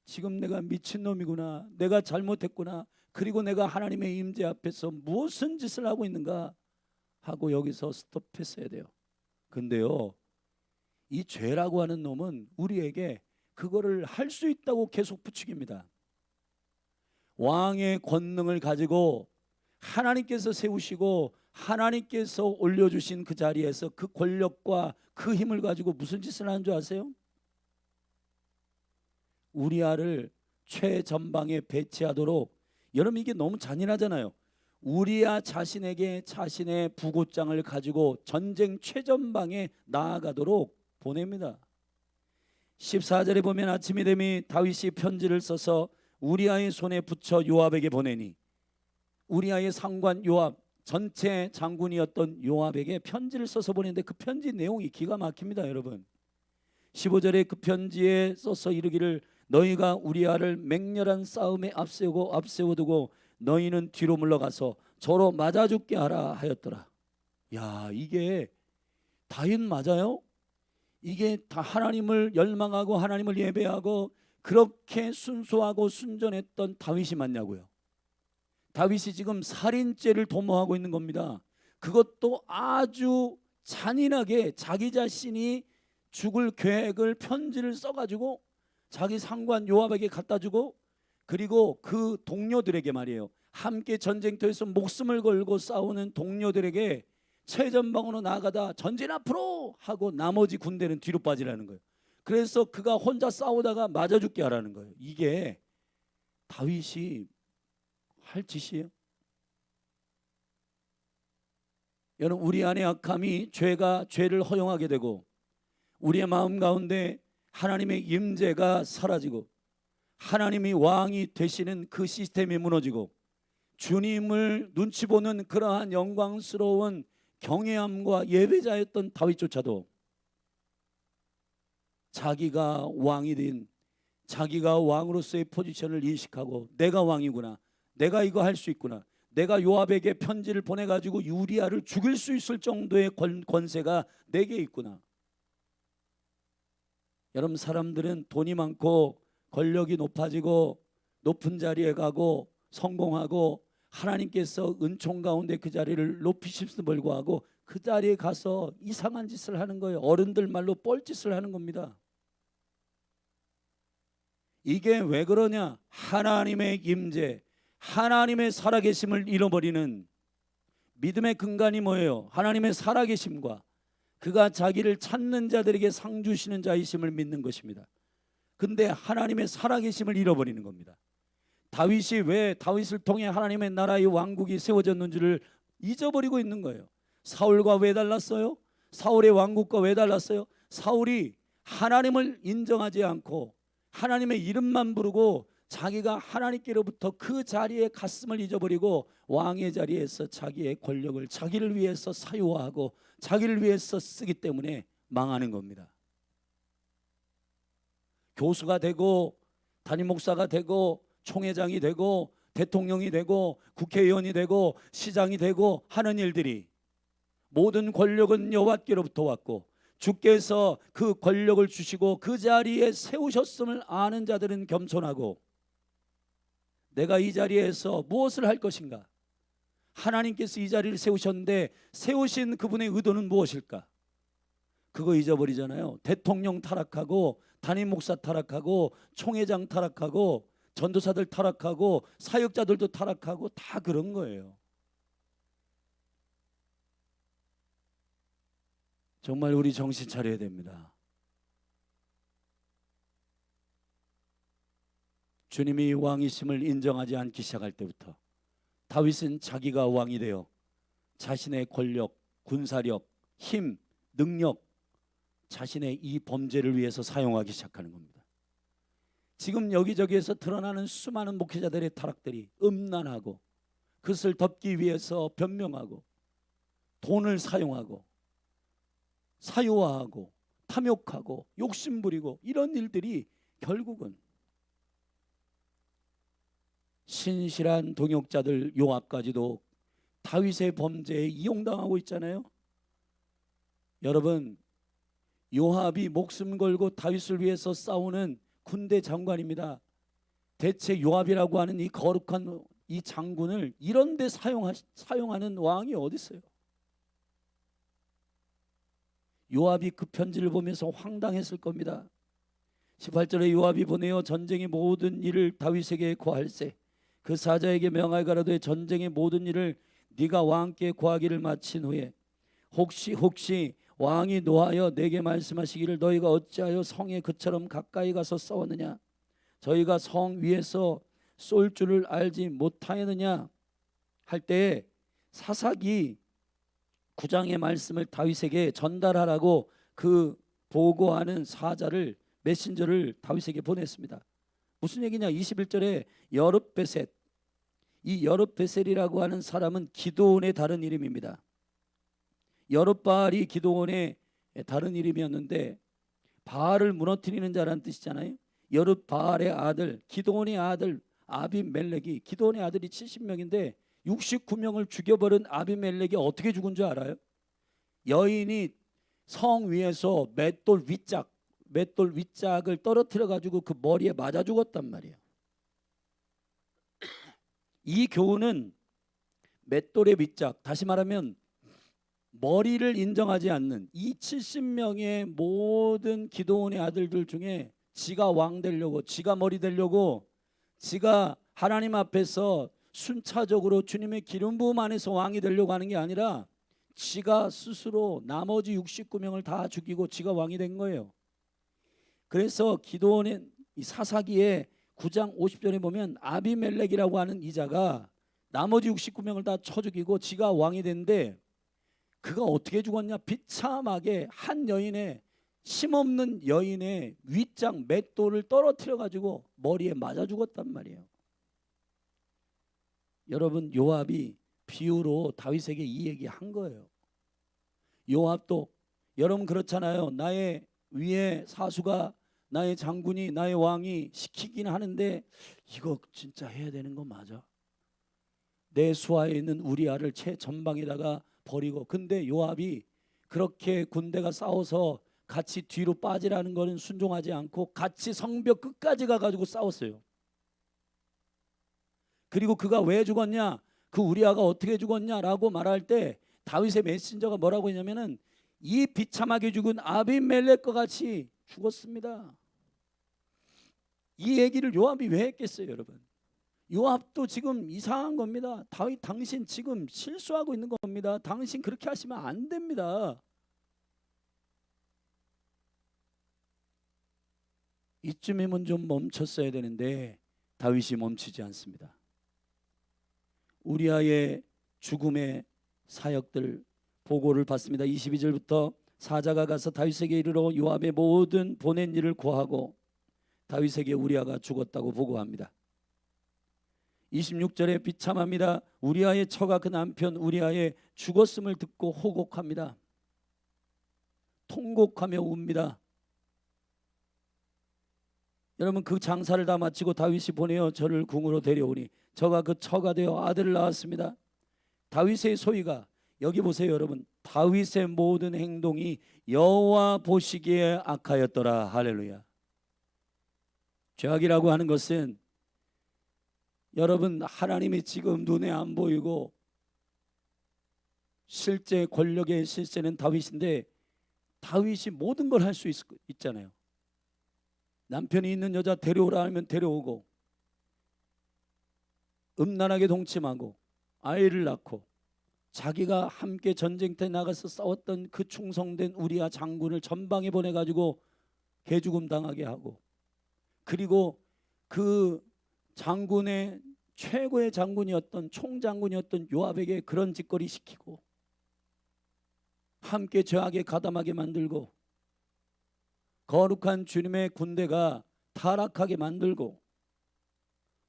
지금 내가 미친놈이구나, 내가 잘못했구나, 그리고 내가 하나님의 임재 앞에서 무슨 짓을 하고 있는가 하고 여기서 스톱했어야 돼요. 근데요, 이 죄라고 하는 놈은 우리에게 그거를 할 수 있다고 계속 부추깁니다. 왕의 권능을 가지고 하나님께서 세우시고 하나님께서 올려주신 그 자리에서 그 권력과 그 힘을 가지고 무슨 짓을 하는 줄 아세요? 우리아를 최전방에 배치하도록, 여러분 이게 너무 잔인하잖아요. 우리아 자신에게 자신의 부고장을 가지고 전쟁 최전방에 나아가도록 보냅니다. 14절에 보면 아침이 되니 다윗이 편지를 써서 우리아의 손에 붙여 요압에게 보내니, 우리아의 상관 요압, 전체 장군이었던 요압에게 편지를 써서 보냈는데 그 편지 내용이 기가 막힙니다. 여러분, 15절에 그 편지에 써서 이르기를 너희가 우리아를 맹렬한 싸움에 앞세워두고 너희는 뒤로 물러가서 저로 맞아 죽게 하라 하였더라. 야, 이게 다윗 맞아요? 이게 다 하나님을 열망하고 하나님을 예배하고 그렇게 순수하고 순전했던 다윗이 맞냐고요. 다윗이 지금 살인죄를 도모하고 있는 겁니다. 그것도 아주 잔인하게 자기 자신이 죽을 계획을 편지를 써가지고 자기 상관 요압에게 갖다 주고, 그리고 그 동료들에게 말이에요, 함께 전쟁터에서 목숨을 걸고 싸우는 동료들에게 최전방으로 나아가다 전진 앞으로 하고 나머지 군대는 뒤로 빠지라는 거예요. 그래서 그가 혼자 싸우다가 맞아 죽게 하라는 거예요. 이게 다윗이 할 짓이에요. 여러분, 우리 안에 악함이 죄를 허용하게 되고 우리의 마음 가운데 하나님의 임재가 사라지고 하나님이 왕이 되시는 그 시스템이 무너지고 주님을 눈치 보는 그러한 영광스러운 경외함과 예배자였던 다윗조차도 자기가 왕이 된, 자기가 왕으로서의 포지션을 인식하고 내가 왕이구나, 내가 이거 할 수 있구나, 내가 요압에게 편지를 보내가지고 우리아를 죽일 수 있을 정도의 권세가 내게 있구나. 여러분, 사람들은 돈이 많고 권력이 높아지고 높은 자리에 가고 성공하고 하나님께서 은총 가운데 그 자리를 높이심에도 불구하고 그 자리에 가서 이상한 짓을 하는 거예요. 어른들 말로 뻘짓을 하는 겁니다. 이게 왜 그러냐? 하나님의 임재, 하나님의 살아계심을 잃어버리는, 믿음의 근간이 뭐예요? 하나님의 살아계심과 그가 자기를 찾는 자들에게 상 주시는 자이심을 믿는 것입니다. 근데 하나님의 살아계심을 잃어버리는 겁니다. 다윗이 왜 다윗을 통해 하나님의 나라의 왕국이 세워졌는지를 잊어버리고 있는 거예요. 사울과 왜 달랐어요? 사울의 왕국과 왜 달랐어요? 사울이 하나님을 인정하지 않고 하나님의 이름만 부르고 자기가 하나님께로부터 그 자리에 갔음을 잊어버리고 왕의 자리에서 자기의 권력을 자기를 위해서 사유화하고 자기를 위해서 쓰기 때문에 망하는 겁니다. 교수가 되고 담임 목사가 되고 총회장이 되고 대통령이 되고 국회의원이 되고 시장이 되고 하는 일들이, 모든 권력은 여호와께로부터 왔고 주께서 그 권력을 주시고 그 자리에 세우셨음을 아는 자들은 겸손하고 내가 이 자리에서 무엇을 할 것인가, 하나님께서 이 자리를 세우셨는데 세우신 그분의 의도는 무엇일까, 그거 잊어버리잖아요. 대통령 타락하고 담임 목사 타락하고 총회장 타락하고 전도사들 타락하고 사역자들도 타락하고 다 그런 거예요. 정말 우리 정신 차려야 됩니다. 주님이 왕이심을 인정하지 않기 시작할 때부터 다윗은 자기가 왕이 되어 자신의 권력, 군사력, 힘, 능력, 자신의 이 범죄를 위해서 사용하기 시작하는 겁니다. 지금 여기저기에서 드러나는 수많은 목회자들의 타락들이 음란하고 그것을 덮기 위해서 변명하고 돈을 사용하고 사유화하고 탐욕하고 욕심부리고 이런 일들이 결국은 신실한 동역자들 요압까지도 다윗의 범죄에 이용당하고 있잖아요. 여러분, 요압이 목숨 걸고 다윗을 위해서 싸우는 군대 장관입니다. 대체 요압이라고 하는 이 거룩한 이 장군을 이런 데 사용하는 왕이 어디 있어요? 요압이 그 편지를 보면서 황당했을 겁니다. 18절에 요압이 보내어 전쟁의 모든 일을 다윗에게 고할세 그 사자에게 명하여 가라되 전쟁의 모든 일을 네가 왕께 고하기를 마친 후에 혹시 왕이 노하여 내게 말씀하시기를 너희가 어찌하여 성에 그처럼 가까이 가서 싸웠느냐 저희가 성 위에서 쏠 줄을 알지 못하였느냐 할 때에 사사기 9장의 말씀을 다윗에게 전달하라고 그 보고하는 사자를 메신저를 다윗에게 보냈습니다. 무슨 얘기냐? 21절에 여룹베셋, 이 여룹베셋이라고 하는 사람은 기드온의 다른 이름입니다. 여룹바알이 기드온의 다른 이름이었는데 바알을 무너뜨리는 자라는 뜻이잖아요. 여룹바알의 아들, 기드온의 아들 아비멜렉이, 기드온의 아들이 70명인데 69명을 죽여버린 아비멜렉이 어떻게 죽은 줄 알아요? 여인이 성 위에서 맷돌 윗짝을 떨어뜨려 가지고 그 머리에 맞아 죽었단 말이에요. 이 교훈은 맷돌의 윗짝, 다시 말하면 머리를 인정하지 않는 이 70명의 모든 기드온의 아들들 중에 지가 왕 되려고, 지가 머리 되려고, 지가 하나님 앞에서 순차적으로 주님의 기름 부음 안에서 왕이 되려고 하는 게 아니라 지가 스스로 나머지 69명을 다 죽이고 지가 왕이 된 거예요. 그래서 기드온의 이 사사기에 9장 50절에 보면 아비멜렉이라고 하는 이자가 나머지 69명을 다 쳐 죽이고 지가 왕이 됐는데 그가 어떻게 죽었냐? 비참하게 한 여인의, 힘없는 여인의 윗장 맷돌을 떨어뜨려 가지고 머리에 맞아 죽었단 말이에요. 여러분, 요압이 비유로 다윗에게 이 얘기 한 거예요. 요압도 여러분 그렇잖아요. 나의 위에 사수가, 나의 장군이, 나의 왕이 시키긴 하는데 이거 진짜 해야 되는 거 맞아? 내 수하에 있는 우리아를 최전방에다가 버리고, 근데 요압이 그렇게 군대가 싸워서 같이 뒤로 빠지라는 거는 순종하지 않고 같이 성벽 끝까지 가가지고 싸웠어요. 그리고 그가 왜 죽었냐, 그 우리아가 어떻게 죽었냐라고 말할 때 다윗의 메신저가 뭐라고 했냐면은 이 비참하게 죽은 아비멜렉과 같이 죽었습니다. 이 얘기를 요압이 왜 했겠어요, 여러분? 요압도 지금 이상한 겁니다. 다윗, 당신 지금 실수하고 있는 겁니다. 당신 그렇게 하시면 안 됩니다. 이쯤이면 좀 멈췄어야 되는데 다윗이 멈추지 않습니다. 우리아의 죽음의 사역들 보고를 받습니다. 22절부터 사자가 가서 다윗에게 이르러 요압의 모든 보낸 일을 고하고 다윗에게 우리아가 죽었다고 보고합니다. 26절에 비참합니다. 우리아의 처가 그 남편 우리아의 죽었음을 듣고 호곡합니다. 통곡하며 웁니다. 여러분, 그 장사를 다 마치고 다윗이 보내어 저를 궁으로 데려오니 저가 그 처가 되어 아들을 낳았습니다. 다윗의 소위가, 여기 보세요 여러분, 다윗의 모든 행동이 여호와 보시기에 악하였더라. 할렐루야. 죄악이라고 하는 것은 여러분, 하나님이 지금 눈에 안 보이고 실제 권력의 실세는 다윗인데 다윗이 모든 걸 할 수 있잖아요. 남편이 있는 여자 데려오라 하면 데려오고, 음란하게 동침하고 아이를 낳고, 자기가 함께 전쟁터에 나가서 싸웠던 그 충성된 우리아 장군을 전방에 보내가지고 개죽음 당하게 하고, 그리고 그 장군의 최고의 장군이었던 총장군이었던 요압에게 그런 짓거리 시키고 함께 죄악에 가담하게 만들고 거룩한 주님의 군대가 타락하게 만들고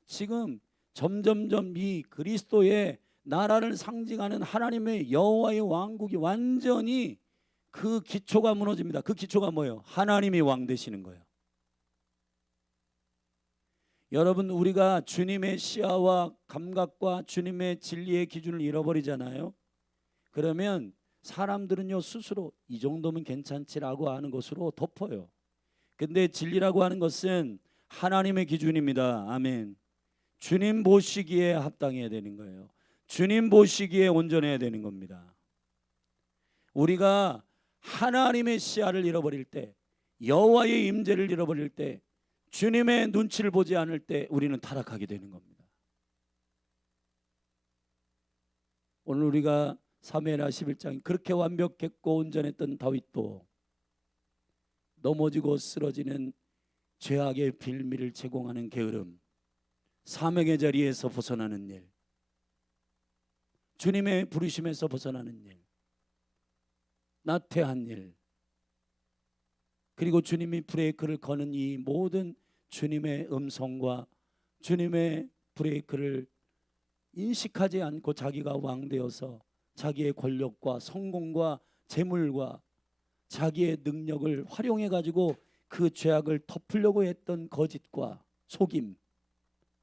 지금 점점점 이 그리스도의 나라를 상징하는 하나님의 여호와의 왕국이 완전히 그 기초가 무너집니다. 그 기초가 뭐예요? 하나님이 왕 되시는 거예요. 여러분, 우리가 주님의 시야와 감각과 주님의 진리의 기준을 잃어버리잖아요. 그러면 사람들은요 스스로 이 정도면 괜찮지라고 하는 것으로 덮어요. 근데 진리라고 하는 것은 하나님의 기준입니다. 아멘. 주님 보시기에 합당해야 되는 거예요. 주님 보시기에 온전해야 되는 겁니다. 우리가 하나님의 시야를 잃어버릴 때, 여호와의 임재를 잃어버릴 때, 주님의 눈치를 보지 않을 때 우리는 타락하게 되는 겁니다. 오늘 우리가 사무엘하 11장 그렇게 완벽했고 온전했던 다윗도 넘어지고 쓰러지는 죄악의 빌미를 제공하는 게으름, 사명의 자리에서 벗어나는 일, 주님의 부르심에서 벗어나는 일, 나태한 일, 그리고 주님이 브레이크를 거는 이 모든 주님의 음성과 주님의 브레이크를 인식하지 않고 자기가 왕되어서 자기의 권력과 성공과 재물과 자기의 능력을 활용해 가지고 그 죄악을 덮으려고 했던 거짓과 속임,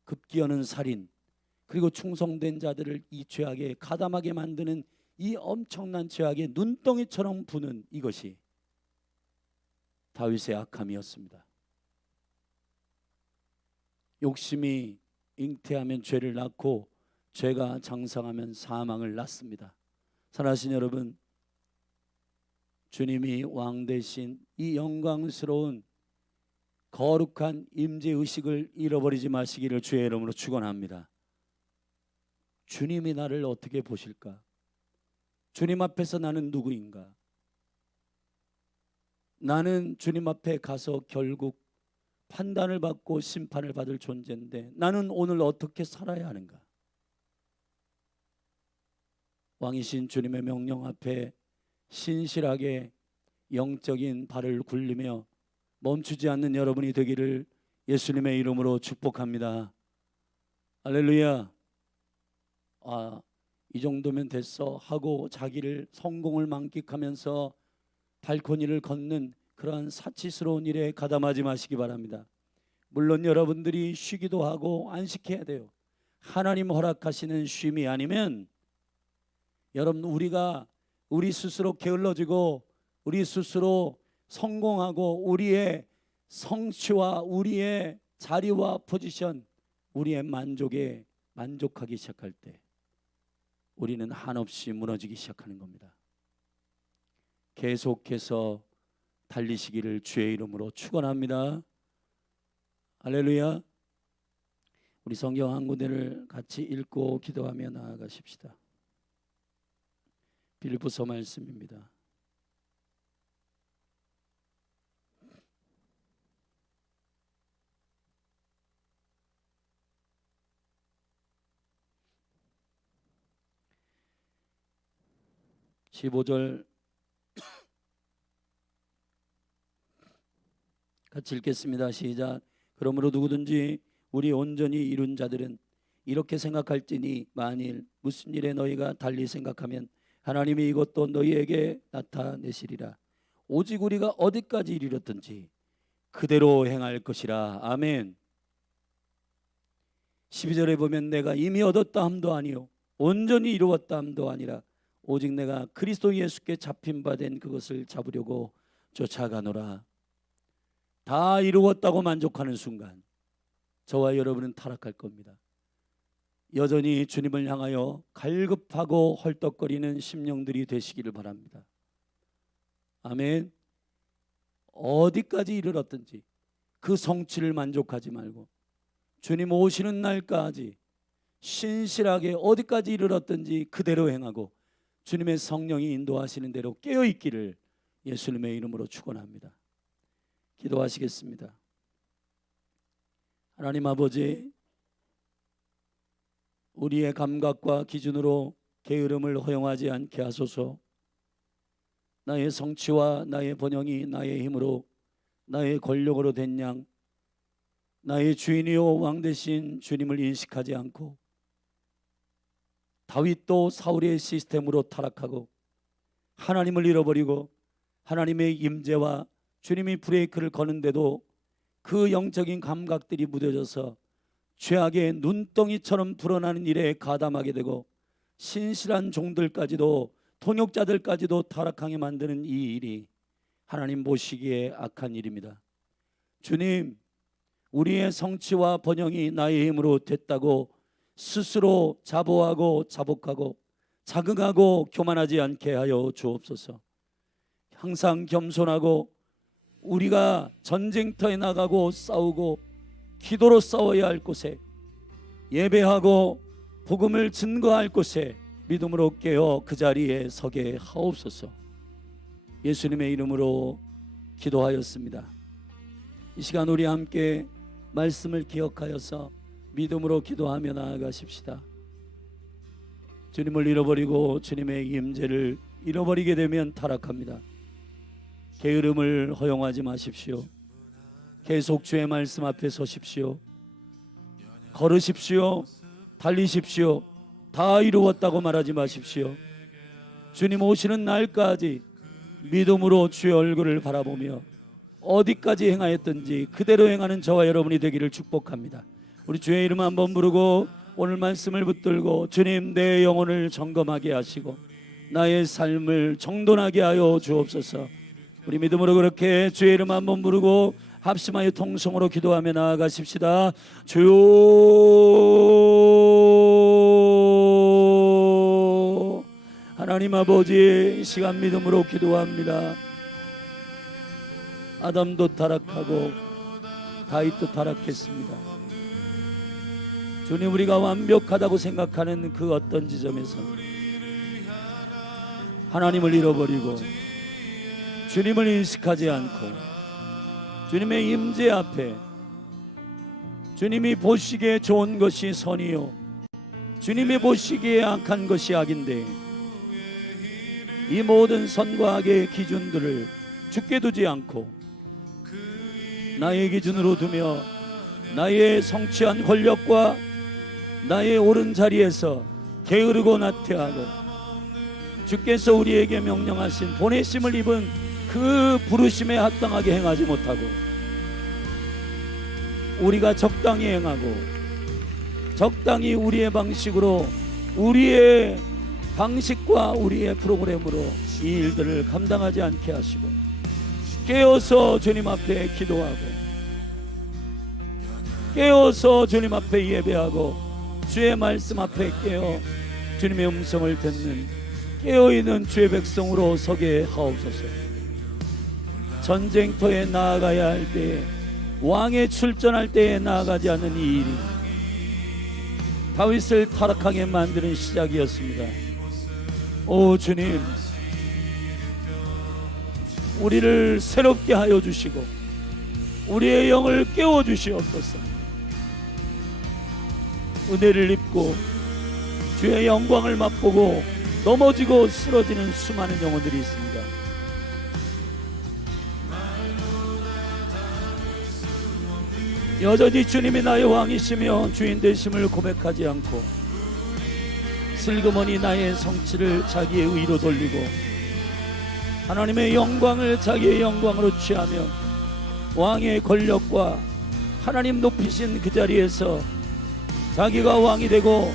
급기어는 살인, 그리고 충성된 자들을 이 죄악에 가담하게 만드는 이 엄청난 죄악의 눈덩이처럼 부는 이것이 다윗의 악함이었습니다. 욕심이 잉태하면 죄를 낳고 죄가 장성하면 사망을 낳습니다. 사랑하신 여러분, 주님이 왕 되신 이 영광스러운 거룩한 임재의식을 잃어버리지 마시기를 주의 이름으로 축원합니다. 주님이 나를 어떻게 보실까? 주님 앞에서 나는 누구인가? 나는 주님 앞에 가서 결국 판단을 받고 심판을 받을 존재인데 나는 오늘 어떻게 살아야 하는가? 왕이신 주님의 명령 앞에 신실하게 영적인 발을 굴리며 멈추지 않는 여러분이 되기를 예수님의 이름으로 축복합니다. 할렐루야. 이 정도면 됐어 하고 자기를 성공을 만끽하면서 발코니를 걷는 그러한 사치스러운 일에 가담하지 마시기 바랍니다. 물론 여러분들이 쉬기도 하고 안식해야 돼요. 하나님 허락하시는 쉼이 아니면 여러분 우리 스스로 게을러지고 우리 스스로 성공하고 우리의 성취와 우리의 자리와 포지션, 우리의 만족에 만족하기 시작할 때 우리는 한없이 무너지기 시작하는 겁니다. 계속해서 달리시기를 주의 이름으로 축원합니다. 할렐루야. 우리 성경 한 군데를 같이 읽고 기도하며 나아가십시다. 빌립보서 말씀입니다. (15절) 같이 읽겠습니다. 시작. 그러므로 누구든지 우리 온전히 이룬 자들은 이렇게 생각할지니 만일 무슨 일에 너희가 달리 생각하면 하나님이 이것도 너희에게 나타내시리라. 오직 우리가 어디까지 이르렀든지 그대로 행할 것이라. 아멘. 12절에 보면 내가 이미 얻었다 함도 아니요 온전히 이루었다 함도 아니라 오직 내가 그리스도 예수께 잡힌 바 된 그것을 잡으려고 쫓아가노라. 다 이루었다고 만족하는 순간 저와 여러분은 타락할 겁니다. 여전히 주님을 향하여 갈급하고 헐떡거리는 심령들이 되시기를 바랍니다. 아멘. 어디까지 이르렀든지 그 성취를 만족하지 말고 주님 오시는 날까지 신실하게 어디까지 이르렀든지 그대로 행하고 주님의 성령이 인도하시는 대로 깨어있기를 예수님의 이름으로 축원합니다. 기도하시겠습니다. 하나님 아버지, 우리의 감각과 기준으로 게으름을 허용하지 않게 하소서. 나의 성취와 나의 번영이 나의 힘으로 나의 권력으로 된 양, 나의 주인이요 왕 되신 주님을 인식하지 않고 다윗도 사울의 시스템으로 타락하고 하나님을 잃어버리고 하나님의 임재와 주님이 브레이크를 거는데도 그 영적인 감각들이 무뎌져서 죄악의 눈덩이처럼 불어나는 일에 가담하게 되고 신실한 종들까지도 통역자들까지도 타락하게 만드는 이 일이 하나님 보시기에 악한 일입니다. 주님, 우리의 성취와 번영이 나의 힘으로 됐다고 스스로 자보하고 자복하고 자긍하고 교만하지 않게 하여 주옵소서. 항상 겸손하고 우리가 전쟁터에 나가고 싸우고 기도로 싸워야 할 곳에, 예배하고 복음을 증거할 곳에 믿음으로 깨어 그 자리에 서게 하옵소서. 예수님의 이름으로 기도하였습니다. 이 시간 우리 함께 말씀을 기억하여서 믿음으로 기도하며 나아가십시다. 주님을 잃어버리고 주님의 임재를 잃어버리게 되면 타락합니다. 게으름을 허용하지 마십시오. 계속 주의 말씀 앞에 서십시오. 걸으십시오. 달리십시오. 다 이루었다고 말하지 마십시오. 주님 오시는 날까지 믿음으로 주의 얼굴을 바라보며 어디까지 행하였든지 그대로 행하는 저와 여러분이 되기를 축복합니다. 우리 주의 이름 한번 부르고 오늘 말씀을 붙들고 주님, 내 영혼을 점검하게 하시고 나의 삶을 정돈하게 하여 주옵소서. 우리 믿음으로 그렇게 주의 이름 한번 부르고 합심하여 통성으로 기도하며 나아가십시다. 주여, 하나님 아버지, 이 시간 믿음으로 기도합니다. 아담도 타락하고 다윗도 타락했습니다. 주님, 우리가 완벽하다고 생각하는 그 어떤 지점에서 하나님을 잃어버리고 주님을 인식하지 않고 주님의 임재 앞에 주님이 보시기에 좋은 것이 선이요 주님이 보시기에 악한 것이 악인데, 이 모든 선과 악의 기준들을 주께 두지 않고 나의 기준으로 두며 나의 성취한 권력과 나의 옳은 자리에서 게으르고 나태하고 주께서 우리에게 명령하신 보내심을 입은 그 부르심에 합당하게 행하지 못하고 우리가 적당히 행하고 적당히 우리의 방식으로 우리의 방식과 우리의 프로그램으로 이 일들을 감당하지 않게 하시고 깨어서 주님 앞에 기도하고 깨어서 주님 앞에 예배하고 주의 말씀 앞에 깨어 주님의 음성을 듣는 깨어있는 주의 백성으로 서게 하옵소서. 전쟁터에 나아가야 할 때에, 왕에 출전할 때에 나아가지 않는 이 일이 다윗을 타락하게 만드는 시작이었습니다. 오 주님, 우리를 새롭게 하여 주시고 우리의 영을 깨워 주시옵소서. 은혜를 입고 주의 영광을 맛보고 넘어지고 쓰러지는 수많은 영혼들이 있습니다. 여전히 주님이 나의 왕이시며 주인 되심을 고백하지 않고 슬그머니 나의 성취를 자기의 의로 돌리고 하나님의 영광을 자기의 영광으로 취하며 왕의 권력과 하나님 높이신 그 자리에서 자기가 왕이 되고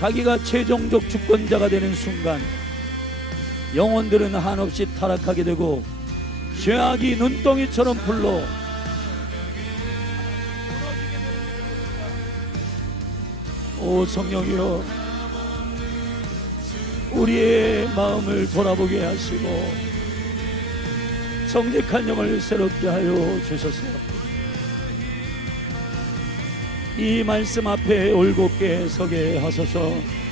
자기가 최종적 주권자가 되는 순간 영혼들은 한없이 타락하게 되고 죄악이 눈덩이처럼 불러 오 성령이여, 우리의 마음을 돌아보게 하시고 정직한 영을 새롭게 하여 주소서. 이 말씀 앞에 올곧게 서게 하소서.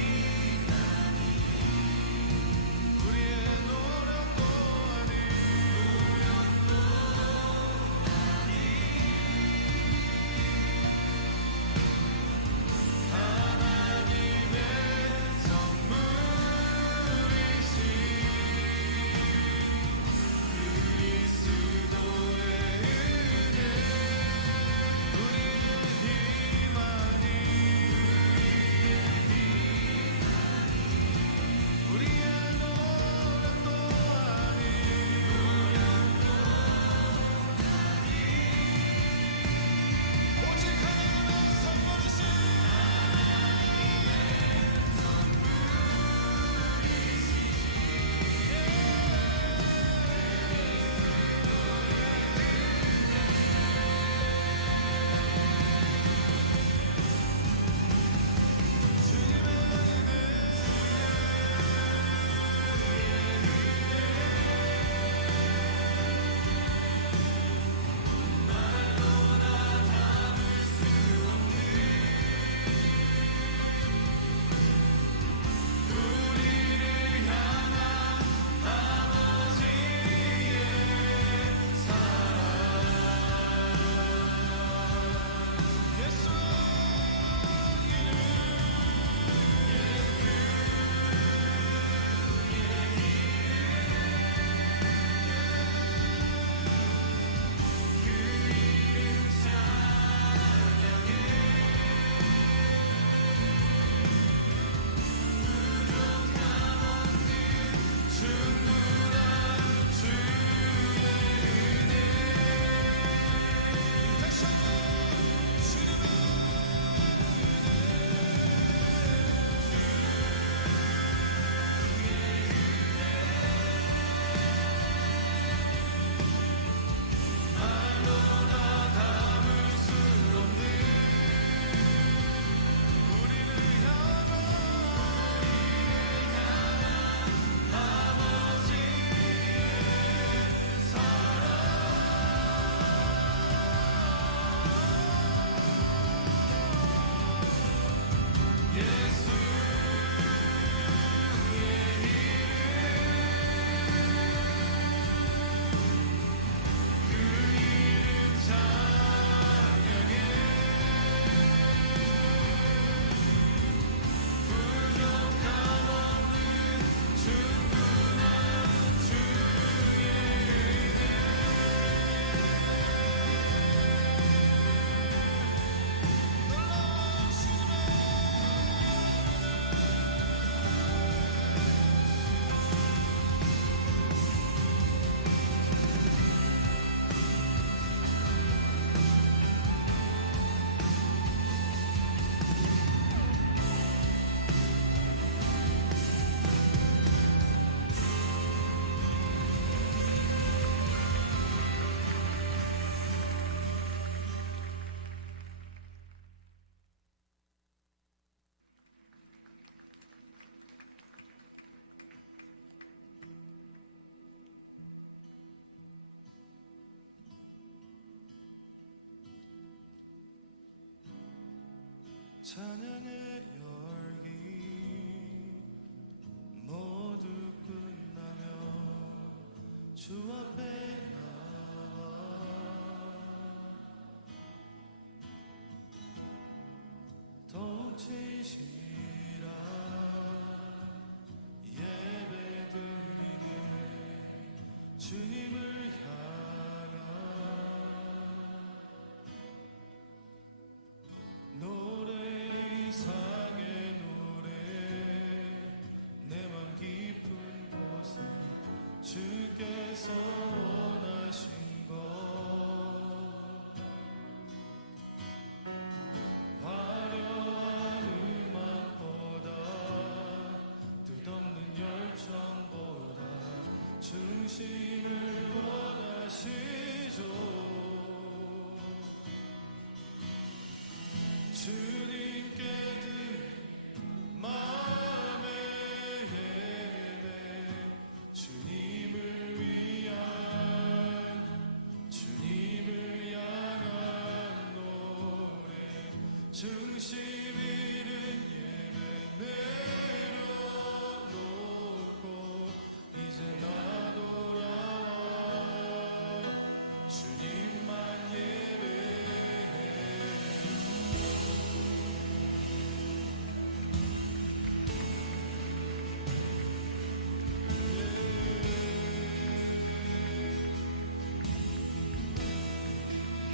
찬양의 열기 모두 끝나며 주 앞에 나와 더욱 진실한 예배 드리네 주님을 향한 노래 이상의 노래 내 맘 깊은 곳에 주께서 원하신 것 화려한 음악보다 뜻없는 열정보다 중심을 원하시죠 주님께 드린 마음의 예배 주님을 향한 노래 중심 잃은 예배 내려놓고 이제 나 돌아와 주님만 예배해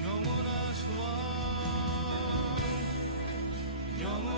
영원하신 왕 영원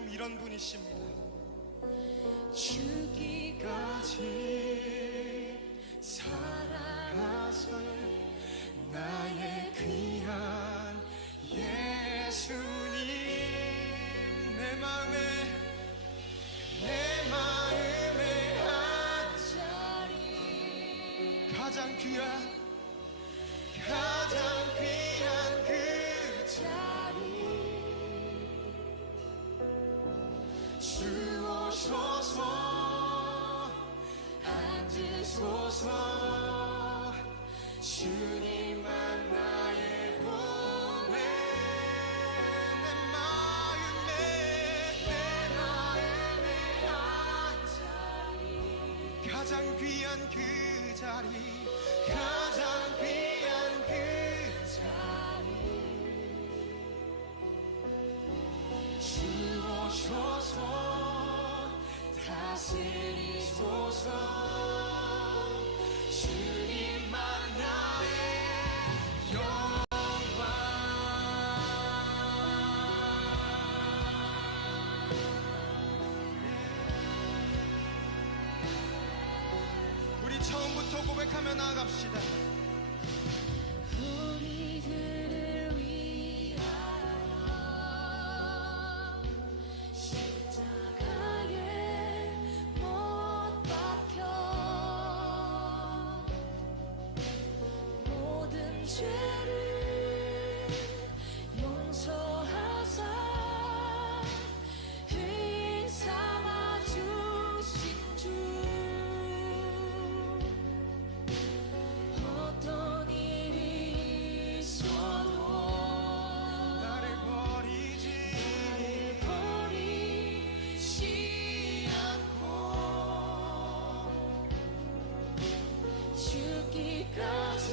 하나님 이런 분이십니다. 주기까지 사랑하사 나의 귀한 예수님 내 마음에 한 자리 가장 귀한 그 자리 주 오셔서 앉으소서 주님만 나의 구원에 내 마음에 한 자리 가장 귀한 그 자리 가장 귀한 그 주 오셔서 다스리소서 주님만 나의 영광 우리 처음부터 고백하며 나아갑시다. 우리들을 위하여 십자가에 못 박혀 모든 죄를 용서하사 의인 삼아 주신 주 어떤 일이 있어도 나를 버리지 않고 죽기까지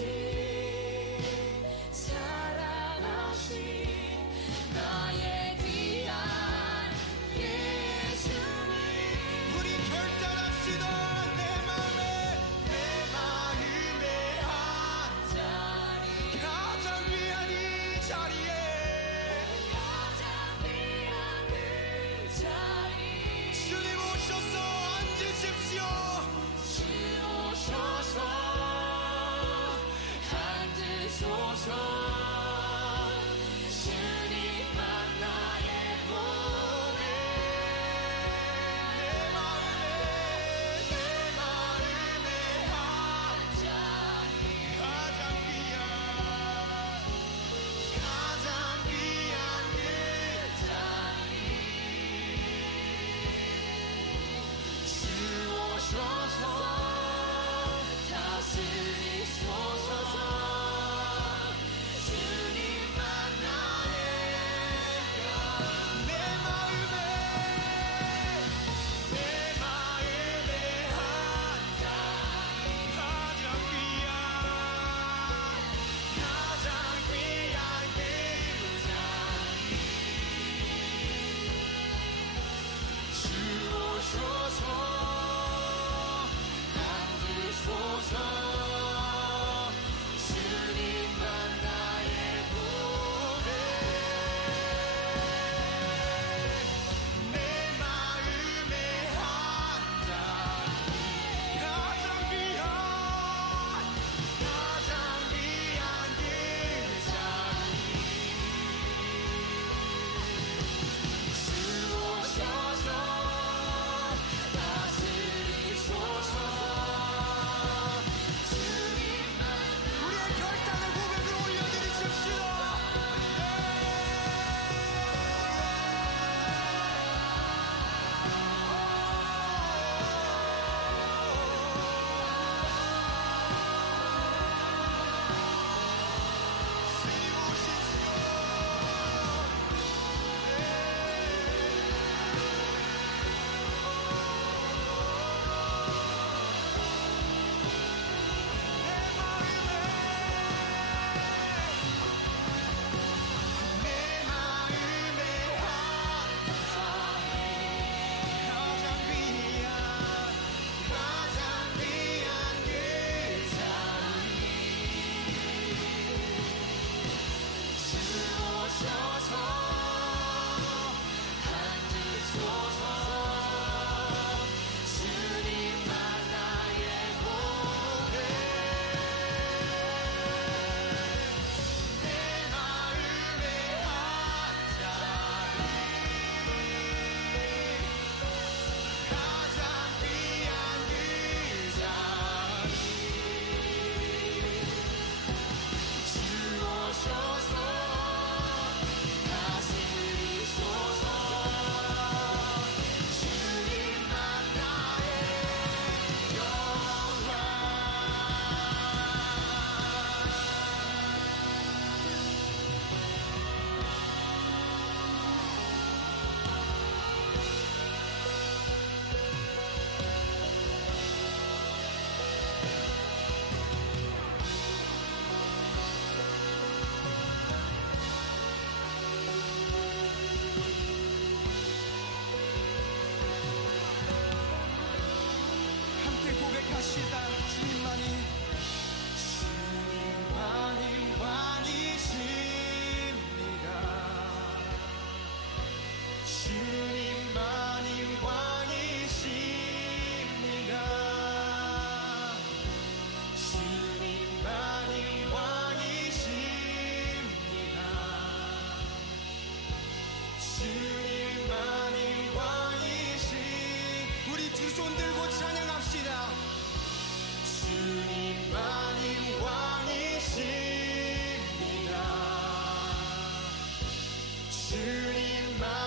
우리 두 손 들고 찬양합시다. 주님만이 왕이십니다. 주님만